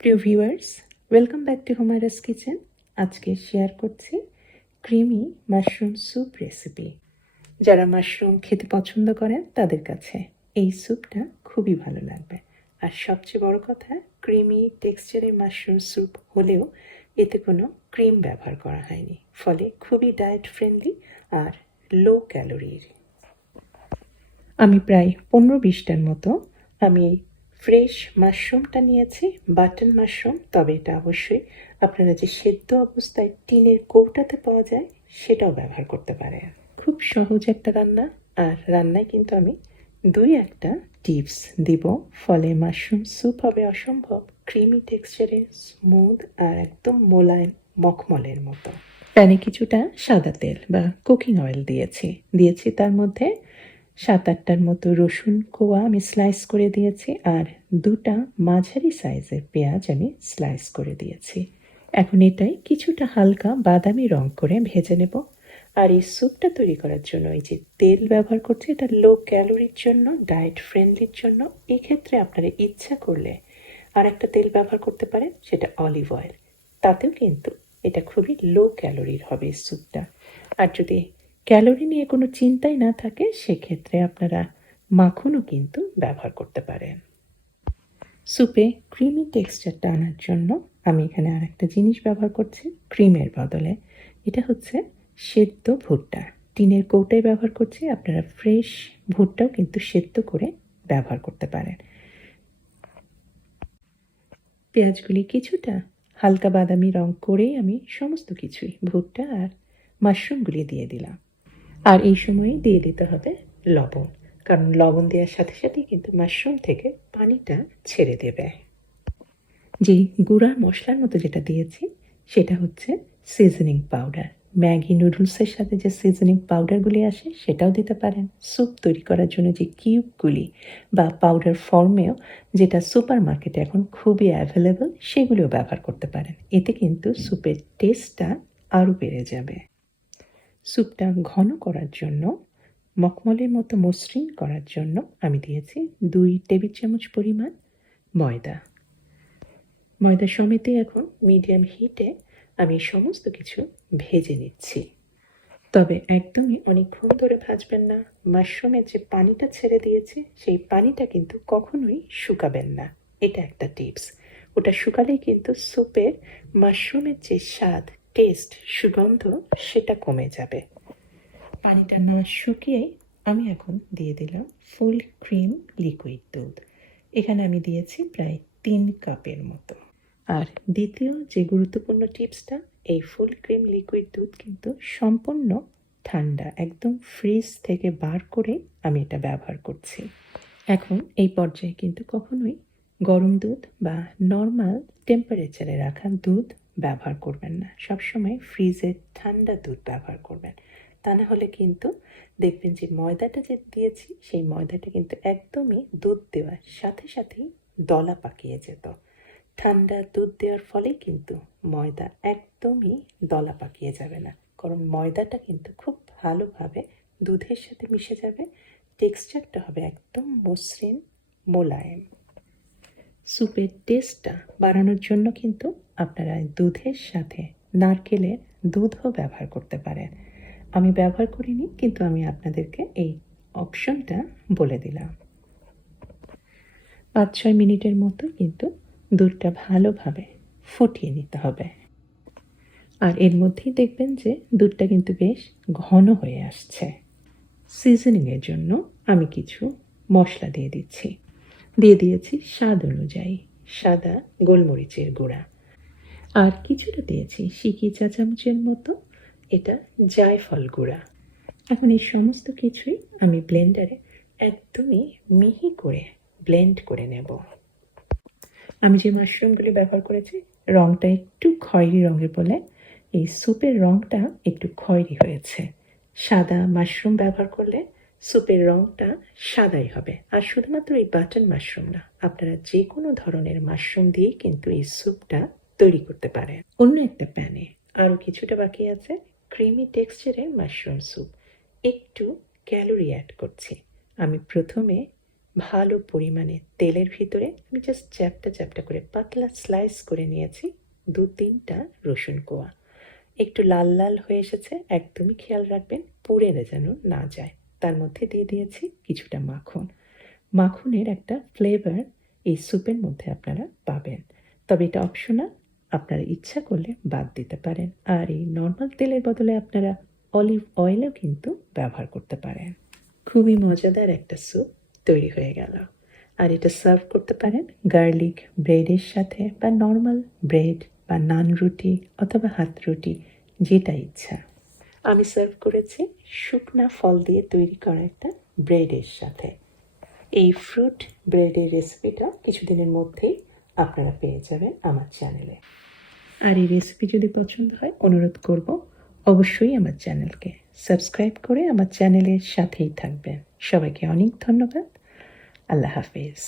প্রিয় viewers, welcome back to Humayra's kitchen. আজকে share করছি ক্রিমি মাশরুম স্যুপ রেসিপি। যারা মাশরুম খেতে পছন্দ করেন তাদের কাছে এই স্যুপটা খুবই ভালো লাগবে। আর সবচেয়ে বড় কথা, ক্রিমি টেক্সচারের মাশরুম স্যুপ হলেও এতে কোনো ক্রিম ব্যবহার করা হয়নি, ফলে খুবই ডায়েট ফ্রেন্ডলি আর লো ক্যালোরির। আমি প্রায় 15-20টার মতো আমি ফ্রেশ মাশরুমটা নিয়েছি, বাটন মাশরুম। তবে এটা অবশ্যই আপনারা যে সেদ্ধ অবস্থায় টিনের কৌটাতে পাওয়া যায় সেটাও ব্যবহার করতে পারেন। খুব সহজ একটা রান্না, আর রান্নায় কিন্তু আমি 2-1টা টিপস দিব, ফলে মাশরুম স্যুপ হবে অসম্ভব ক্রিমি টেক্সচারের, স্মুথ আর একদম মোলায়েম মখমলের মতো। প্যানে কিছুটা সাদা তেল বা কুকিং অয়েল দিয়েছি তার মধ্যে 7-8টার মতো রসুন কোয়া আমি স্লাইস করে দিয়েছি, আর 2টা মাঝারি সাইজের পেঁয়াজ আমি স্লাইস করে দিয়েছি। এখন এটাই কিছুটা হালকা বাদামি রং করে ভেজে নেব। আর এই স্যুপটা তৈরি করার জন্য এই যে তেল ব্যবহার করছি, এটা লো ক্যালোরির জন্য, ডায়েট ফ্রেন্ডলির জন্য। এক্ষেত্রে আপনারা ইচ্ছা করলে আর একটা তেল ব্যবহার করতে পারেন, সেটা অলিভ অয়েল। তাতেও কিন্তু এটা খুবই লো ক্যালোরির হবে এই স্যুপটা। আর যদি ক্যালোরি নিয়ে কোনো চিন্তাই না থাকে, সেক্ষেত্রে আপনারা মাখনও কিন্তু ব্যবহার করতে পারেন। স্যুপে ক্রিমি টেক্সচারটা আনার জন্য আমি এখানে আর একটা জিনিস ব্যবহার করছি ক্রিমের বদলে। এটা হচ্ছে সেদ্ধ ভুট্টা। টিনের কৌটায় ব্যবহার করছি, আপনারা ফ্রেশ ভুট্টাও কিন্তু সেদ্ধ করে ব্যবহার করতে পারেন। পেঁয়াজগুলি কিছুটা হালকা বাদামি রং করেই আমি সমস্ত কিছুই ভুট্টা আর মাশরুমগুলি দিয়ে দিলাম। আর এই সময়ে দিয়ে দিতে হবে লবণ, কারণ লবণ দেওয়ার সাথে সাথে কিন্তু মাশরুম থেকে পানিটা ছেড়ে দেবে। যে গুঁড়া মশলার মতো যেটা দিয়েছি সেটা হচ্ছে সিজনিং পাউডার। ম্যাগি নুডলসের সাথে যে সিজনিং পাউডারগুলি আসে সেটাও দিতে পারেন। স্যুপ তৈরি করার জন্য যে কিউবগুলি বা পাউডার ফর্মেও যেটা সুপার মার্কেটে এখন খুবই অ্যাভেলেবল, সেগুলিও ব্যবহার করতে পারেন। এতে কিন্তু স্যুপের টেস্টটা আরও বেড়ে যাবে। স্যুপটা ঘন করার জন্য, মখমলের মতো মসৃণ করার জন্য আমি দিয়েছি 2 টেবিল চামচ পরিমাণ ময়দা। ময়দা সমেতে এখন মিডিয়াম হিটে আমি সমস্ত কিছু ভেজে নিচ্ছি। তবে একদমই অনেকক্ষণ ধরে ভাজবেন না। মাশরুমের যে পানিটা ছেড়ে দিয়েছে সেই পানিটা কিন্তু কখনোই শুকাবেন না, এটা একটা টিপস। ওটা শুকালেই কিন্তু স্যুপের মাশরুমের যে স্বাদ, টেস্ট, সুগন্ধ সেটা কমে যাবে। পানিটা না শুকিয়েই আমি এখন দিয়ে দিলাম ফুল ক্রিম লিকুইড দুধ। এখানে আমি দিয়েছি প্রায় 3 কাপের মতো। আর দ্বিতীয় যে গুরুত্বপূর্ণ টিপসটা, এই ফুল ক্রিম লিকুইড দুধ কিন্তু সম্পূর্ণ ঠান্ডা, একদম ফ্রিজ থেকে বার করে আমি এটা ব্যবহার করছি। এখন এই পর্যায়ে কিন্তু কখনোই গরম দুধ বা নর্মাল টেম্পারেচারে রাখা দুধ ব্যবহার করবেন না। সবসময় ফ্রিজের ঠান্ডা দুধ ব্যবহার করবেন। তা না হলে কিন্তু দেখবেন যে ময়দাটা যে দিয়েছি সেই ময়দাটা কিন্তু একদমই দুধ দেওয়ার সাথে সাথেই দলা পাকিয়ে যেত। ঠান্ডা দুধ দেওয়ার ফলে কিন্তু ময়দা একদমই দলা পাকিয়ে যাবে না, কারণ ময়দাটা কিন্তু খুব ভালোভাবে দুধের সাথে মিশে যাবে। টেক্সচারটা হবে একদম মসৃণ, মোলায়েম। স্যুপের টেস্টটা বাড়ানোর জন্য কিন্তু আপনারা দুধের সাথে নারকেলের দুধও ব্যবহার করতে পারেন। আমি ব্যবহার করিনি, কিন্তু আমি আপনাদেরকে এই অপশনটা বলে দিলাম। 5-6 মিনিটের মতো কিন্তু দুধটা ভালোভাবে ফুটিয়ে নিতে হবে। আর এর মধ্যেই দেখবেন যে দুধটা কিন্তু বেশ ঘন হয়ে আসছে। সিজনিংয়ের জন্য আমি কিছু মশলা দিয়ে দিয়েছি স্বাদ অনুযায়ী সাদা গোলমরিচের গুঁড়া, আর কিছুটা দিয়েছি সিকি চা চামচের মতো এটা জায়ফল গুঁড়া। এখন এই সমস্ত কিছুই আমি ব্লেন্ডারে একদমই মিহি করে ব্লেন্ড করে নেব। আমি যে মাশরুমগুলি ব্যবহার করেছি রঙটা একটু খয়েরি রঙের বলে এই স্যুপের রঙটা একটু খয়েরি হয়েছে। সাদা মাশরুম ব্যবহার করলে স্যুপের রঙটা সাদাই হবে। আর শুধুমাত্র এই বাটন মাশরুম না, আপনারা যে কোনো ধরনের মাশরুম দিয়েই কিন্তু এই স্যুপটা তৈরি করতে পারেন। অন্য একটা প্যানে আরও কিছুটা বাকি আছে ক্রিমি টেক্সচারের মাশরুম স্যুপ। একটু ক্যালোরি অ্যাড করছি। আমি প্রথমে ভালো পরিমাণে তেলের ভিতরে আমি জাস্ট চ্যাপটা চ্যাপটা করে পাতলা স্লাইস করে নিয়েছি 2-3টা রসুন কোয়া। একটু লাল লাল হয়ে এসেছে, একদমই খেয়াল রাখবেন পুড়ে যেন না যায়। তার মধ্যে দিয়ে দিয়েছি কিছুটা মাখন। মাখনের একটা ফ্লেভার এই স্যুপের মধ্যে আপনারা পাবেন, তবে এটা অপশনাল, আপনারা ইচ্ছা করলে বাদ দিতে পারেন। আর এই নর্মাল তেলের বদলে আপনারা অলিভ অয়েলও কিন্তু ব্যবহার করতে পারেন। খুবই মজাদার একটা স্যুপ তৈরি হয়ে গেল। আর এটা সার্ভ করতে পারেন গার্লিক ব্রেডের সাথে, বা নর্মাল ব্রেড বা নান রুটি অথবা হাত রুটি, যেটা ইচ্ছা। আমি সার্ভ করেছি শুকনা ফল দিয়ে তৈরি করা একটা ব্রেডের সাথে। এই ফ্রুট ব্রেডের রেসিপিটা কিছুদিনের মধ্যেই আপনারা পেয়ে যাবেন আমার চ্যানেলে। আর এই রেসিপি যদি পছন্দ হয়, অনুরোধ করব অবশ্যই আমার চ্যানেলকে সাবস্ক্রাইব করে আমার চ্যানেলের সাথেই থাকবেন। সবাইকে অনেক ধন্যবাদ। আল্লাহ হাফেজ।